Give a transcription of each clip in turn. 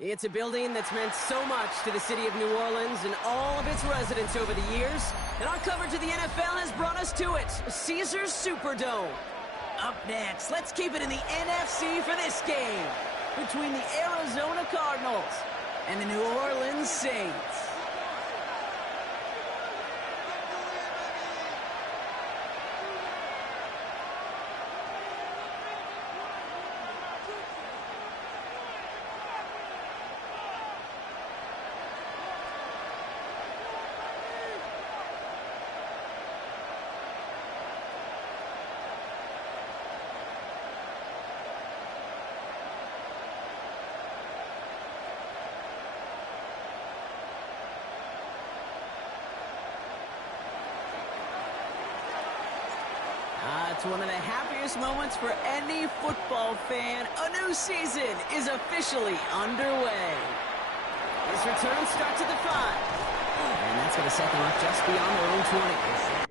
It's a building that's meant so much to the city of New Orleans and all of its residents over the years. And our coverage of the NFL has brought us to it, Caesars Superdome. Up next, let's keep it in the NFC for this game between the Arizona Cardinals and the New Orleans Saints. It's one of the happiest moments for any football fan. A new season is officially underway. This return starts at the 5. And that's going to set them up just beyond their own 20.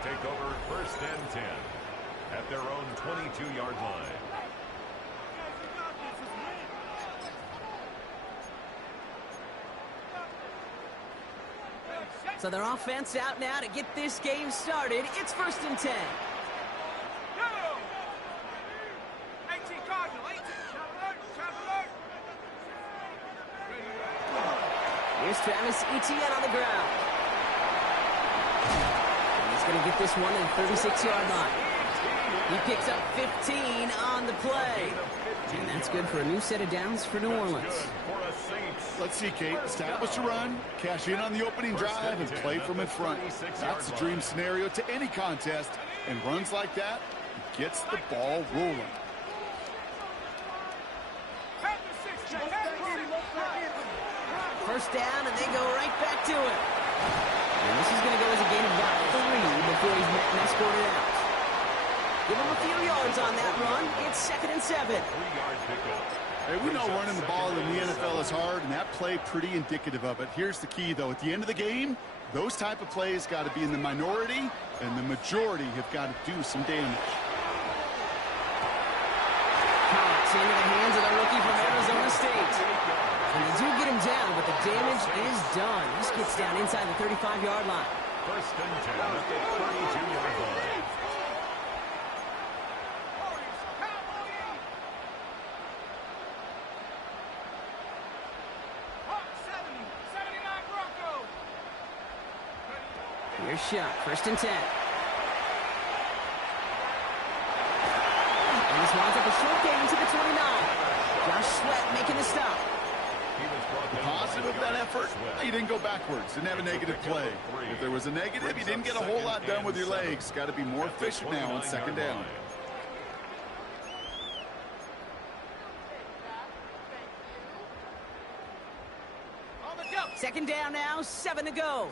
Take over 1st and 10 at their own 22-yard line. So their offense out now to get this game started. It's 1st and 10. Here's Travis Etienne on the ground. Going to get this one at the 36-yard line. He picks up 15 on the play. And that's good for a new set of downs for New Orleans. Let's see, Kate. Establish a run, cash in on the opening drive, and play from in front. That's the dream scenario to any contest. And runs like that gets the ball rolling. First down, and they go right back to it. And this is going to go as a gain of about 3 before he's met and escorted out. Give him a few yards on that run. It's 2nd and 7. Hey, we know running the ball in the NFL is hard, and that play pretty indicative of it. Here's the key, though. At the end of the game, those type of plays got to be in the minority, and the majority have got to do some damage. Cox into the hands of the rookie from Arizona State. And they do get him down, but the damage is done. This gets down inside the 35-yard line. 1st and 10 at the 32-yard line. Here's shot. 1st and 10. And this winds up a short gain to the 29. Josh Sweat making the stop. The positive of that effort, you didn't go backwards, didn't have a negative play. If there was a negative, you didn't get a whole lot done with your legs. Got to be more efficient now on 2nd down. Second down now, 7 to go.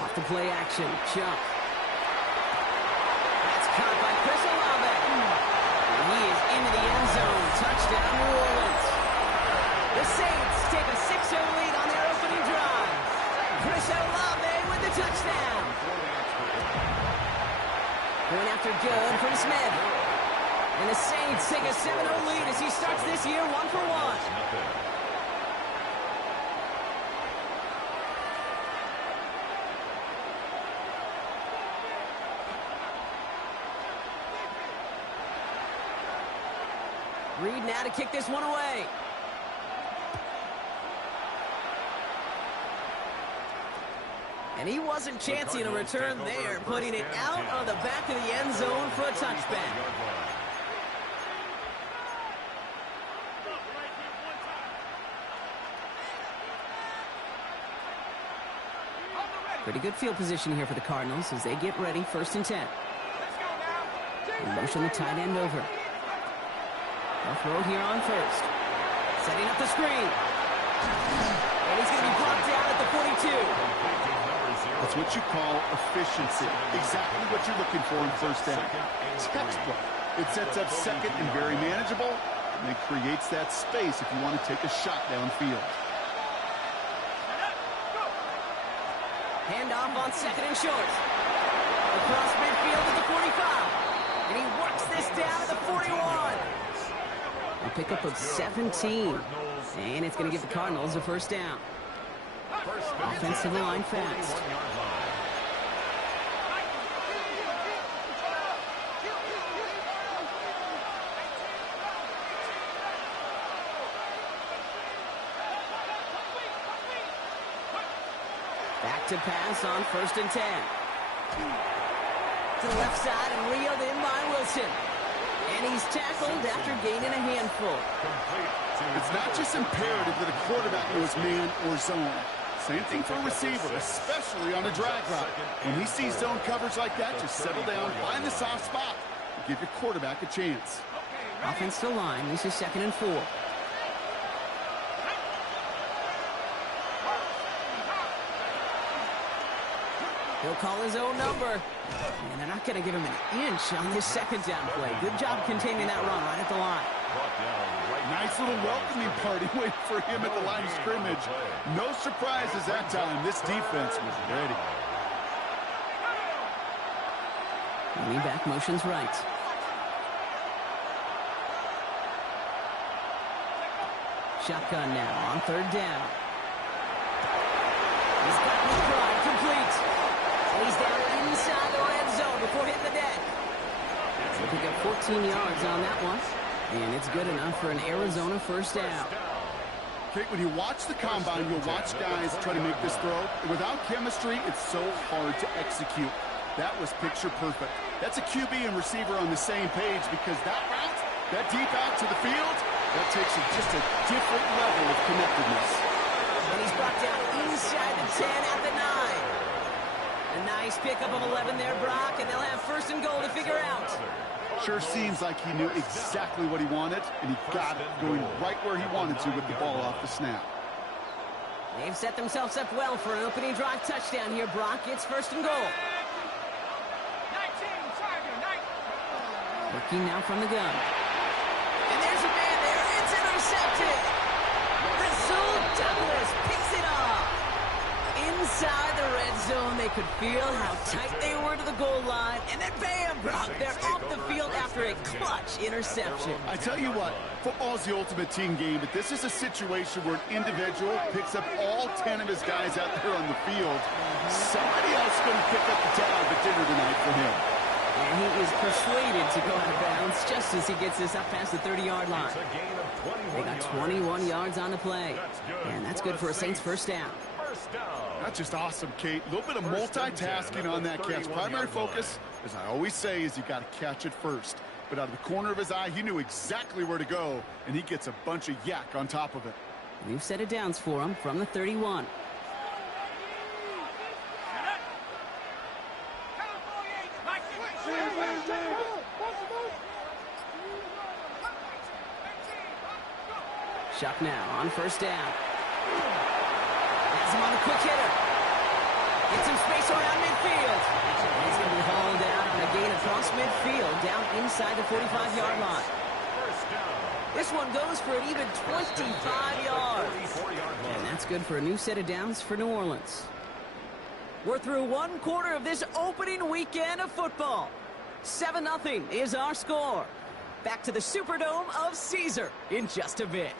Off the play action, Chuck. That's caught by Chris Olave. He is into the end zone. Touchdown, New Orleans. The Saints take a 6-0 lead on their opening drive. Chris Olave with the touchdown. Going after good from Smith. And the Saints take a 7-0 lead as he starts this year 1 for 1. Reed now to kick this one away. And he wasn't chancing a return there, putting it out of the back of the end zone for a touchback. Pretty good field position here for the Cardinals as they get ready, 1st and 10. And motion the tight end over. They'll throw here on 1st. Setting up the screen. And he's going to be blocked down at the 42. That's what you call efficiency. Exactly what you're looking for in 1st down. Textbook. It sets up 2nd and very manageable, and it creates that space if you want to take a shot downfield. Handoff on 2nd and short. Across midfield at the 45. And he works this down at the 41. A pickup of 17. And it's going to give the Cardinals a 1st down. Offensive line fast. Back to pass on 1st and 10. To the left side and reeled in by Wilson. And he's tackled after gaining a handful. It's not just imperative that a quarterback knows man or zone. Same thing for a receiver, especially on a drag route. When he sees zone coverage like that, just settle down, find the soft spot, and give your quarterback a chance. Offensive line, this is 2nd and 4. He'll call his own number. And they're not going to give him an inch on this 2nd down play. Good job containing that run right at the line. Nice little welcoming party waiting for him at the line of scrimmage. No surprises that time. This defense was ready. Lean back motions right. Shotgun now on 3rd down. He's got McBride complete. And he's down inside the red zone before hitting the deck. So pick up 14 yards on that one. And it's good enough for an Arizona 1st down. Kate, when you watch the combine, you'll watch guys try to make this throw. Without chemistry, it's so hard to execute. That was picture perfect. That's a QB and receiver on the same page because that route, that deep out to the field, that takes just a different level of connectedness. And he's brought down inside the 10 at the 9. A nice pickup of 11 there, Brock, and they'll have 1st and goal to figure out. Sure seems like he knew exactly what he wanted, and he got it going right where he wanted to with the ball off the snap. They've set themselves up well for an opening drive touchdown here, Brock. It's 1st and goal. Working now from the gun. And there's a man there. It's intercepted. Rasul Douglas picks it off. Inside the red zone, they could feel how tight they were to the goal line. And then bam, Brock, they're off the field after a clutch interception. I tell you what, football's the ultimate team game, but this is a situation where an individual picks up all 10 of his guys out there on the field. Somebody else is going to pick up the tab at dinner tonight for him. And he is persuaded to go out of bounds just as he gets this up past the 30-yard line. They got 21 yards on the play. And that's good for a Saints 1st down. That's just awesome, Kate. A little bit of multitasking on that catch. Primary focus, as I always say, is you got to catch it first. But out of the corner of his eye, he knew exactly where to go, and he gets a bunch of yak on top of it. We've set it downs for him from the 31. Shuck now on 1st down. Has him on a quick hitter. Gets some space around midfield. And he's going to be hauled out on a gain across midfield down inside the 45-yard line. This one goes for an even 25 yards. And that's good for a new set of downs for New Orleans. We're through 1 quarter of this opening weekend of football. 7-0 is our score. Back to the Superdome of Caesar in just a bit.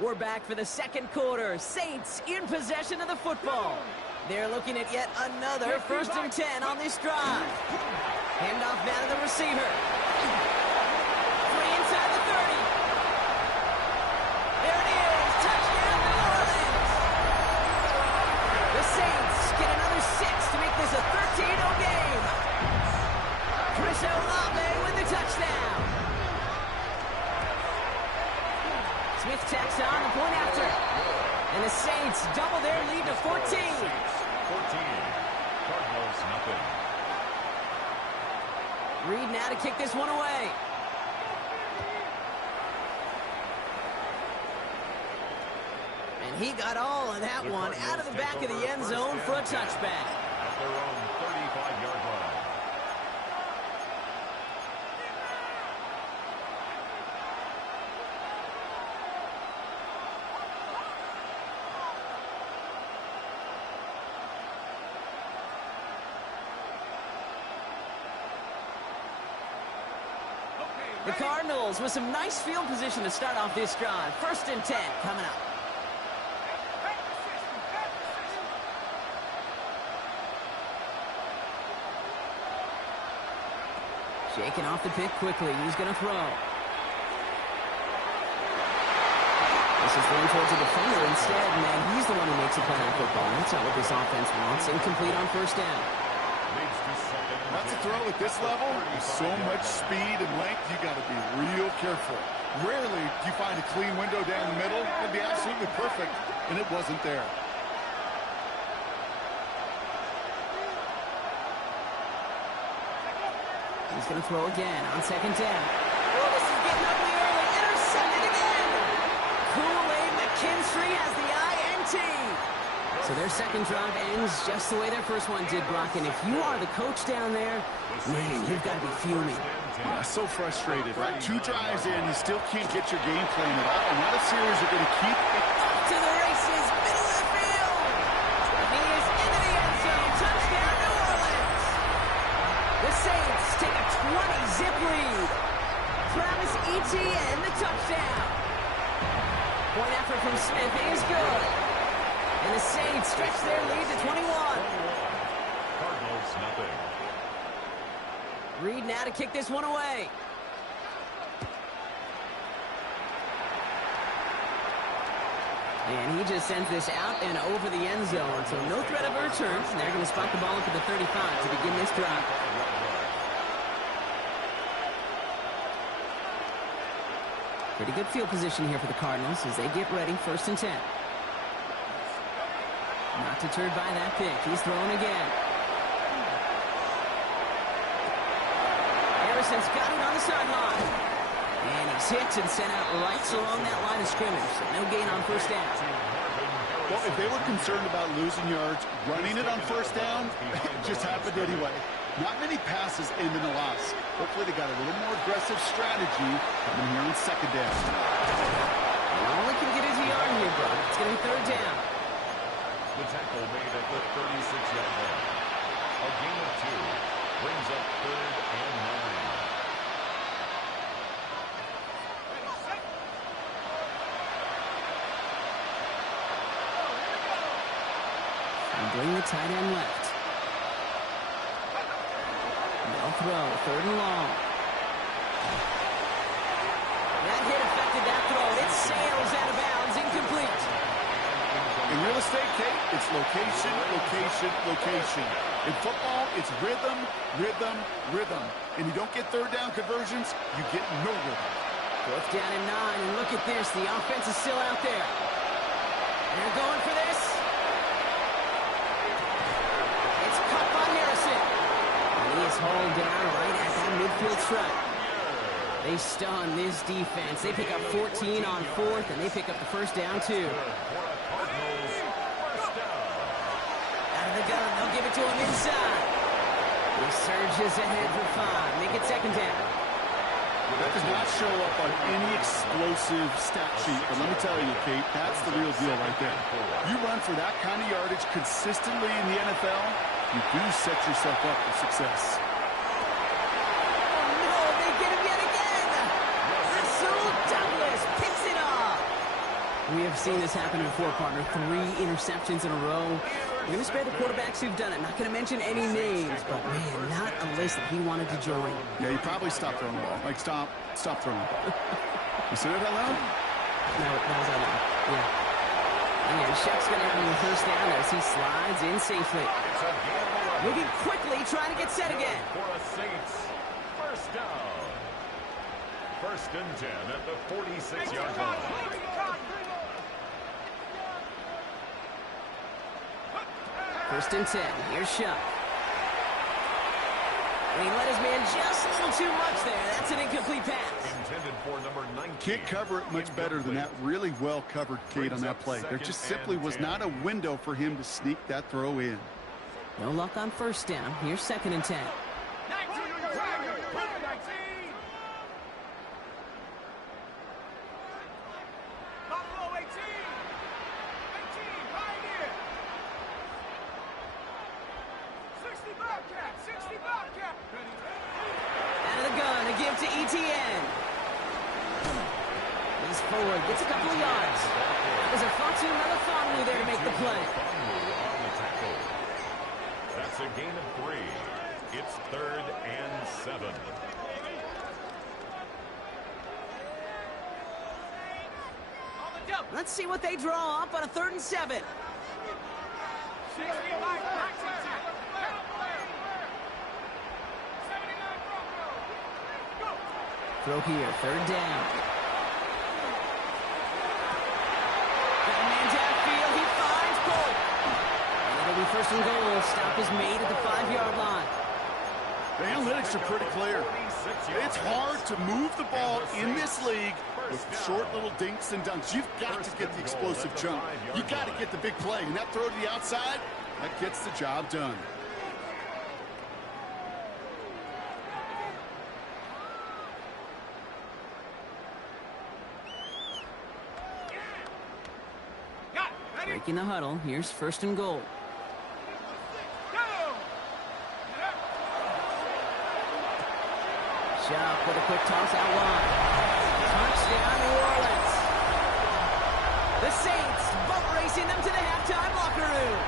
We're back for the 2nd quarter. Saints in possession of the football. They're looking at yet another 1st and 10 on this drive. Handoff now to the receiver. 3 inside the 30. There it is. Touchdown, New Orleans. to make this a 13-0 game. Chris Olave with the touchdown. Smith tacks on the point after. And the Saints double their lead to 14. 14. Cardinals, nothing. Reed now to kick this one away. And he got all of that one out of the back of the end zone for a touchback. At their own 35-yard line. The Cardinals with some nice field position to start off this drive. 1st and 10 coming up. Shaking off the pick quickly. He's going to throw. This is thrown towards a defender instead, man. He's the one who makes a play on football. That's not what this offense wants. Incomplete on 1st down. That's a throw at this level. With so much speed and length, you got to be real careful. Rarely do you find a clean window down the middle. It'd be absolutely perfect, and it wasn't there. He's going to throw again on 2nd down. Oh, this is getting ugly early. Intercepted again. Kool-Aid McKinstry has the INT. So their second drive ends just the way their first one did, Brock. And if you are the coach down there, man, you've got to be fuming. Yeah, so frustrated, right? 2 drives in, you still can't get your game plan at all. And now the series are going to keep it up to the races, middle of the field. And he is into the end zone. Touchdown, New Orleans. The Saints take a 20-zip lead. Travis Etienne, the touchdown. Point effort from Smith is good. And the Saints stretch their lead to 21. Cardinals, nothing. Reed now to kick this one away. And he just sends this out and over the end zone. So no threat of a return. And they're going to spot the ball up at the 35 to begin this drive. Pretty good field position here for the Cardinals as they get ready. 1st and 10. Not deterred by that pick. He's throwing again. Harrison's got it on the sideline. And he's hit and sent out right along that line of scrimmage. So no gain on 1st down. Well, if they were concerned about losing yards, running it on 1st down, it just happened anyway. Not many passes end in a loss. Hopefully they got a little more aggressive strategy coming here on 2nd down. All he can get is a yard here, bro. It's going to be 3rd down. The tackle made at the 36-yard line. A gain of 2 brings up 3rd and 9. And bring the tight end left. No throw, 3rd and long. That hit affected that throw. It sails out of bounds, incomplete. In real estate, Kate, it's location, location, location. In football, it's rhythm, rhythm, rhythm. And you don't get 3rd down conversions, you get no rhythm. 4th down and 9, and look at this. The offense is still out there. They're going for this. It's caught by Harrison. And he is hauled down right at that midfield stripe. They stun this defense. They pick up 14 on 4th, and they pick up the 1st down, too. Out of the gun, they'll give it to him inside. He surges ahead for 5. Make it 2nd down. That does not show up on any explosive stat sheet, but let me tell you, Kate, that's the real deal right there. You run for that kind of yardage consistently in the NFL, you do set yourself up for success. Oh, no, they get him yet again. Russell Douglas picks it off. We have seen this happen before, partner. 3 interceptions in a row. We're going to spare the quarterbacks who've done it. Not going to mention any names, but, man, not a list that he wanted to join. Yeah, you probably stop throwing the ball. Like, stop throwing the ball. You said it out loud? No, that was out loud. Yeah. And Shep's going to have him the 1st down as he slides in safely. Moving quickly, trying to get set again. For a Saints first down. First and 10 at the 46-yard line. First and 10. Here's Shuck. And he let his man just a little too much there. That's an incomplete pass. Intended for number 19. Can't cover it much better than that. Really well covered, Kate, on that play. There just simply was not a window for him to sneak that throw in. No luck on first down. Here's second and 10. Out of the gun, a give to Etienne. He's forward, gets a couple of yards. That was a Fatu Melifonwu there to make the play. That's a gain of 3. It's 3rd and 7. Let's see what they draw up on a 3rd and 7. Throw here, 3rd down. Got a man downfield, he finds Cole. And it'll be 1st and goal. Stop is made at the 5-yard line. The analytics are pretty clear. It's hard to move the ball in this league with short little dinks and dunks. You've got to get the explosive jump. You've got to get the big play. And that throw to the outside, that gets the job done. Breaking the huddle. Here's 1st and goal. Shuck with a quick toss out wide. Touchdown, New Orleans. The Saints boat racing them to the halftime locker room.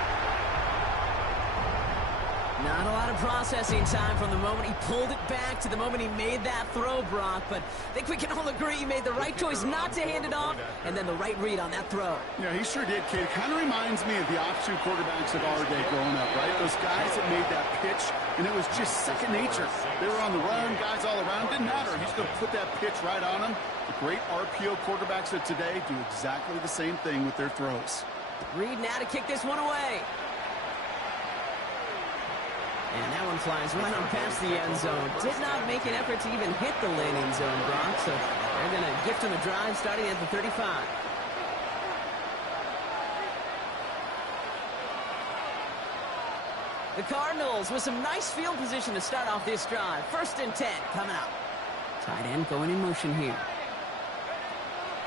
Not a lot of processing time from the moment he pulled it back to the moment he made that throw, Brock. But I think we can all agree he made the right choice not to hand it off, and then the right read on that throw. Yeah, he sure did, Kate. Kind of reminds me of the option quarterbacks of our day growing up, right? Those guys that made that pitch, and it was just second nature. They were on the run, guys all around. Didn't matter. He's going to put that pitch right on them. The great RPO quarterbacks of today do exactly the same thing with their throws. Reed now to kick this one away. And that one flies right on past the end zone. Did not make an effort to even hit the landing zone, Brock. So they're going to gift him a drive starting at the 35. The Cardinals with some nice field position to start off this drive. 1st and 10 coming up. Tight end going in motion here.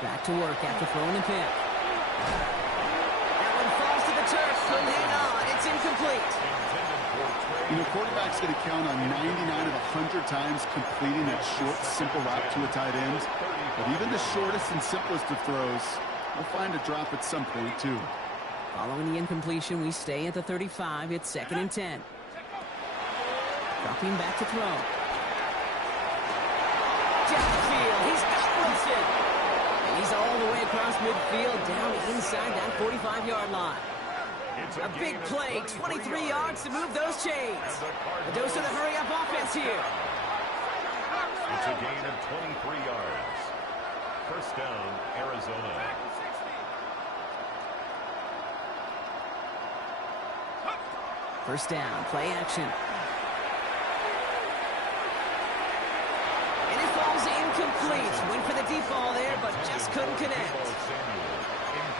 Back to work after throwing the pick. That one falls to the turf. Couldn't hang on. It's incomplete. You know, quarterback's going to count on 99 of 100 times completing that short, simple route to a tight end. But even the shortest and simplest of throws will find a drop at some point, too. Following the incompletion, we stay at the 35. It's 2nd and 10. Dropping back to throw. Down the field. He's got Wilson. And he's all the way across midfield down inside that 45-yard line. A big play, 23 yards to move those chains. A dose of the hurry-up offense here. It's a gain of 23 yards. First down, Arizona. First down, play action. And it falls incomplete. Went for the deep ball there, but just couldn't connect.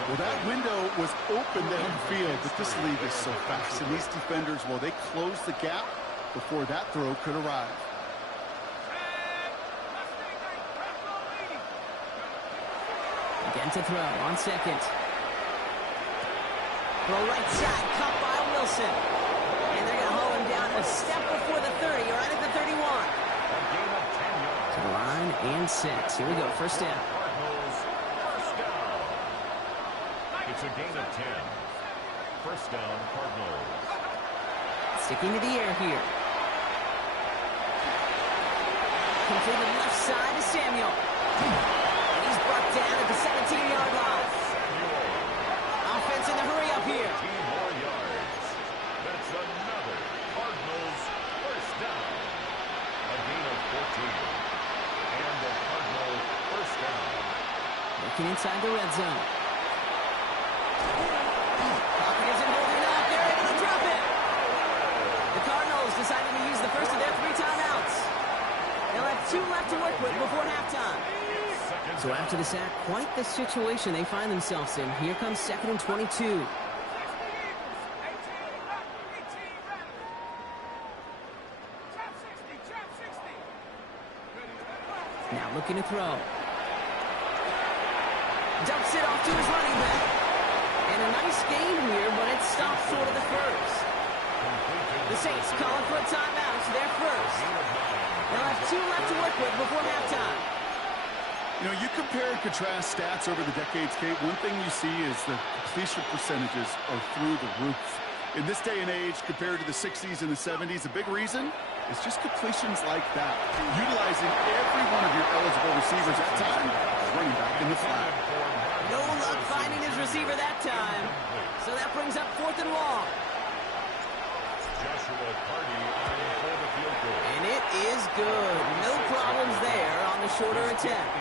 Well, that window was open downfield, but this league is so fast. And these defenders, well, they closed the gap before that throw could arrive. Again to throw on 2nd. Throw right side, caught by Wilson. And they're going to haul him down a step before the 30, right at the 31. To the line and 6. Here we go, 1st down. It's a gain of 10. First down, Cardinals. Sticking to the air here. Completed left side to Samuel. And he's brought down at the 17-yard line. Offense in the hurry up here. 15 more yards. That's another Looking inside the red zone. Pocket isn't holding up. They're able to drop it. The Cardinals decided to use the first of their 3 timeouts. They'll have 2 left to work with before halftime. So after the sack, quite the situation they find themselves in. Here comes 2nd and 22. Now looking to throw. Dumps it off to his running back. And a nice game here, but it stops short of the first. The Saints calling for a timeout. They're first. They'll have 2 left to work with before halftime. You know, you compare and contrast stats over the decades, Kate. One thing you see is the completion percentages are through the roof. In this day and age, compared to the 60s and the 70s, a big reason is just completions like that. Utilizing every one of your eligible receivers at time, running back in the flat. No luck finding his receiver that time. So that brings up 4th and long. Joshua Pardee on for the field goal. And it is good. No problems there on the shorter attempt.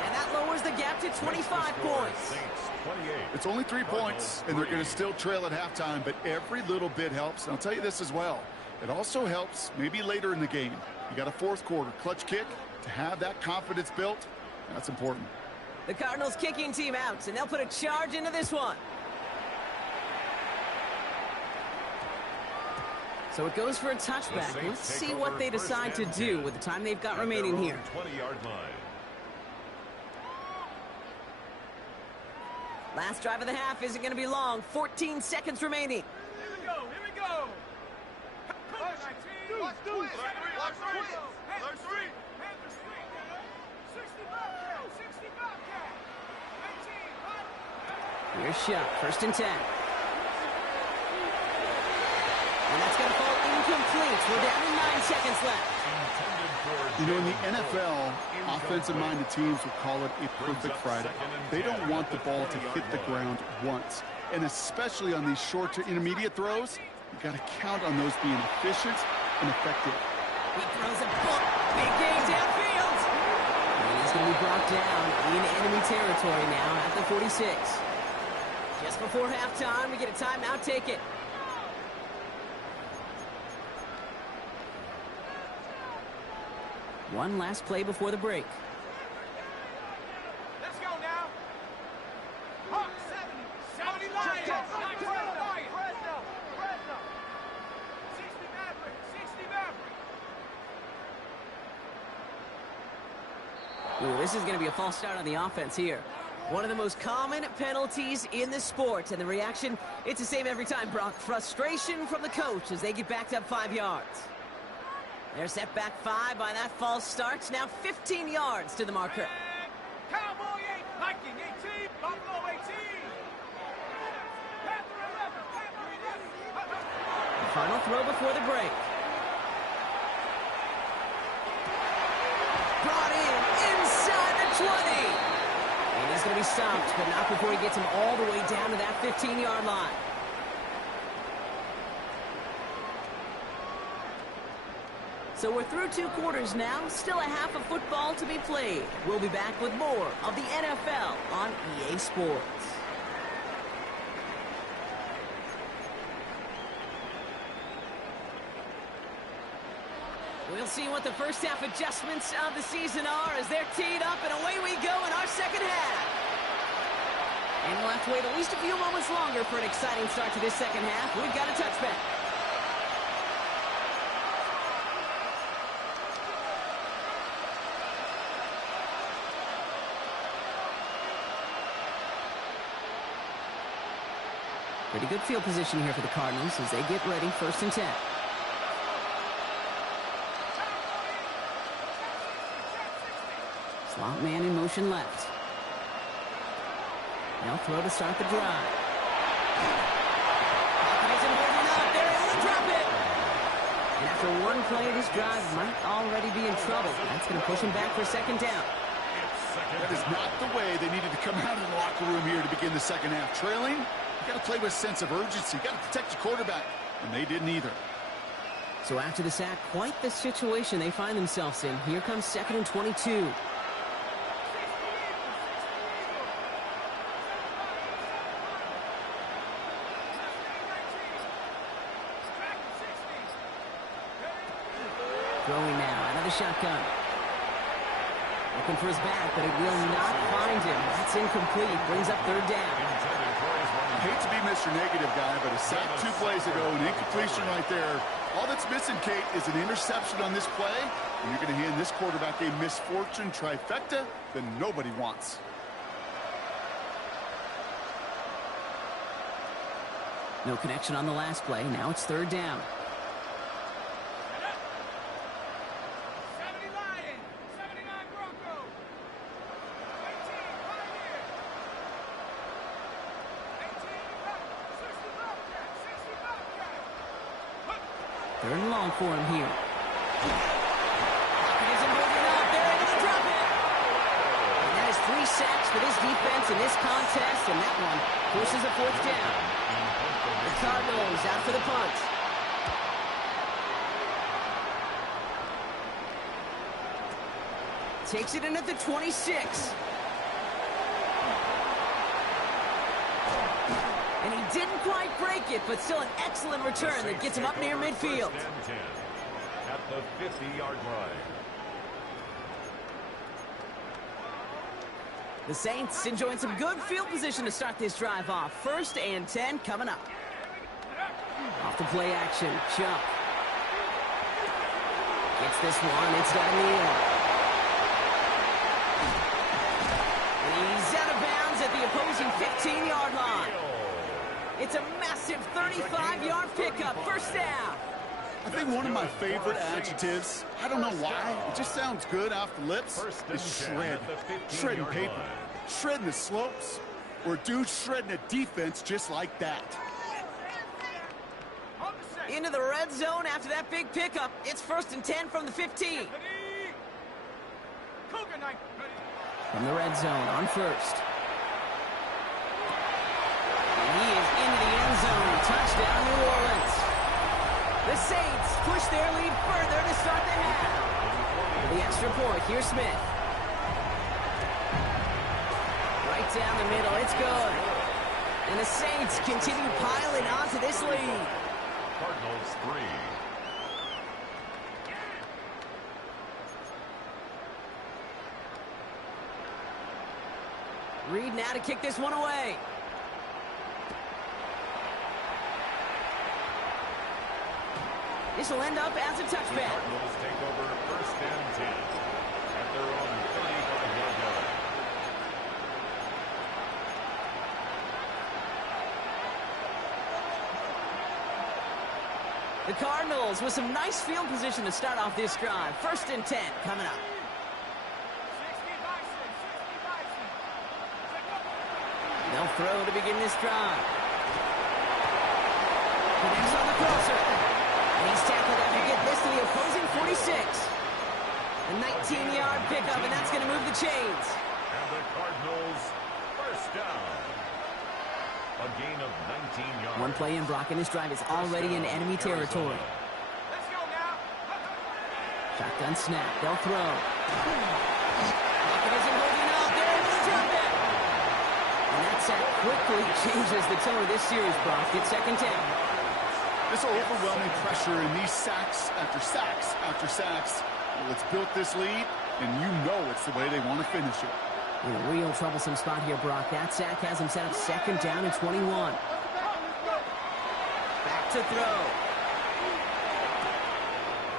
And that lowers the gap to 25 points. It's only 3 points, and they're going to still trail at halftime, but every little bit helps. And I'll tell you this as well. It also helps maybe later in the game. You got a 4th quarter clutch kick to have that confidence built. That's important. The Cardinals kicking team out, and they'll put a charge into this one. So it goes for a touchback. Let's see what they decide to do with the time they've got remaining here. 20-yard line. Last drive of the half isn't going to be long. 14 seconds remaining. Here we go. Here we go. Let's do it. Let's do it. Let's do it. 65 count. 18. Here's shot. 1st and 10. And that's going to fall incomplete. We're down to 9 seconds left. You know, in the NFL, offensive-minded teams would call it a perfect Friday. They don't want the ball to hit the ground once. And especially on these short to intermediate throws, you've got to count on those being efficient and effective. He throws a book. Big game downfield. And he's going to be brought down in enemy territory now at the 46. Just before halftime, we get a timeout. Take it. One last play before the break. Let's go now. Hawk 70 Lions. 60 Maverick. 60 Maverick. Ooh, this is going to be a false start on the offense here. One of the most common penalties in the sport, and the reaction, it's the same every time, Brock. Frustration from the coach as they get backed up 5 yards. They're set back 5 by that false start. Now 15 yards to the marker. Cowboy 8, Viking 18, Buffalo 18. Panther 11, The final throw before the break. Brought in inside the 20. And he's going to be stopped, but not before he gets him all the way down to that 15-yard line. So we're through 2 quarters now, still a half of football to be played. We'll be back with more of the NFL on EA Sports. We'll see what the first half adjustments of the season are as they're teed up, and away we go in our second half. And we'll have to wait at least a few moments longer for an exciting start to this second half. We've got a touchback. Pretty good field position here for the Cardinals as they get ready, 1st and 10. Slot man in motion left. They'll throw to start the drive. Pocket isn't holding up. They're able to drop it. And after one play of this drive, might already be in trouble. That's going to push him back for 2nd down. That is not the way they needed to come out of the locker room here to begin the second half. Trailing, you got to play with a sense of urgency. You got to protect your quarterback, and they didn't either. So after the sack, quite the situation they find themselves in. Here comes 2nd and 22. Another shotgun. Looking for his back, but it will not find him. That's incomplete. Brings up third down. I hate to be Mr. Negative guy, but a sack 2 plays ago, an incompletion right there. All that's missing, Kate, is an interception on this play. And you're going to hand this quarterback a misfortune trifecta that nobody wants. No connection on the last play. Now it's third down. 70 Lions, 79 Broncos. 18 Pioneers. 18 Bobcats, 60 Bobcats, 60 Bobcats. Third and long for him here. He isn't holding up. They're able to drop it. And that is 3 sacks for this defense in this contest, and that one forces a fourth down. The Cardinals out for the punt. Takes it in at the 26. And he didn't quite break it, but still an excellent return that gets him up near midfield. First and 10 at the 50-yard line. The Saints enjoying some good field position to start this drive off. First and 10 coming up. Off the play action, Chuck. Gets this one, it's down in the air. And he's out of bounds at the opposing 15-yard line. It's a massive 35-yard pickup, first down. I think one of my favorite adjectives, I don't know why, it just sounds good off the lips, is shred. Shredding paper, shredding the slopes, or a dude shredding a defense just like that. Into the red zone after that big pickup. It's first and 10 from the 15. From the red zone on first. And he is into the end zone. Touchdown, New Orleans. The Saints push their lead further to start the half. For the extra point, here's Smith. Right down the middle, it's good. And the Saints continue piling onto this lead. Cardinals 3. Reed now to kick this one away. This will end up as a touchback. Cardinals take over first and 10 at their own 35-yard line. The Cardinals with some nice field position to start off this drive. First and 10 coming up. They'll throw to begin this drive. Connects on the crosser. And he's tackled after get this to the opposing 46. A 19-yard pickup, and that's going to move the chains. And the Cardinals first down. A gain of 19 yards. One play in, Brock, and this drive is already in enemy territory. Let's go now. Shotgun snap. They'll throw. Lockett isn't holding up. They're able to drop it. And that sack quickly changes the tone of this series, Brock. It's second down. This overwhelming pressure and these sacks after sacks after sacks, well, it's built this lead, and you know it's the way they want to finish it. In a real troublesome spot here, Brock. That sack has him set up second down and 21. Back to throw.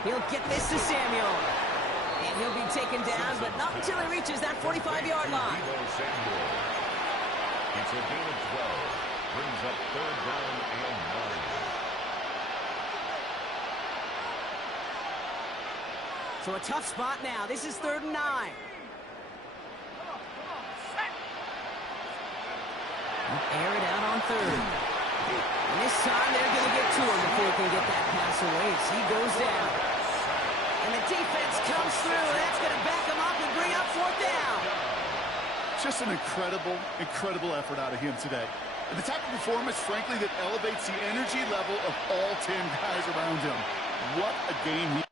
He'll get this to Samuel. And he'll be taken down, but not until he reaches that 45-yard line. It's a gain of 12. Brings up third down and 9. So a tough spot now. This is third and 9. Air it out on third. And this time they're going to get to him before he can get that pass away as he goes down. And the defense comes through, and that's going to back him up and bring up fourth down. Just an incredible effort out of him today. And the type of performance, frankly, that elevates the energy level of all 10 guys around him. What a game he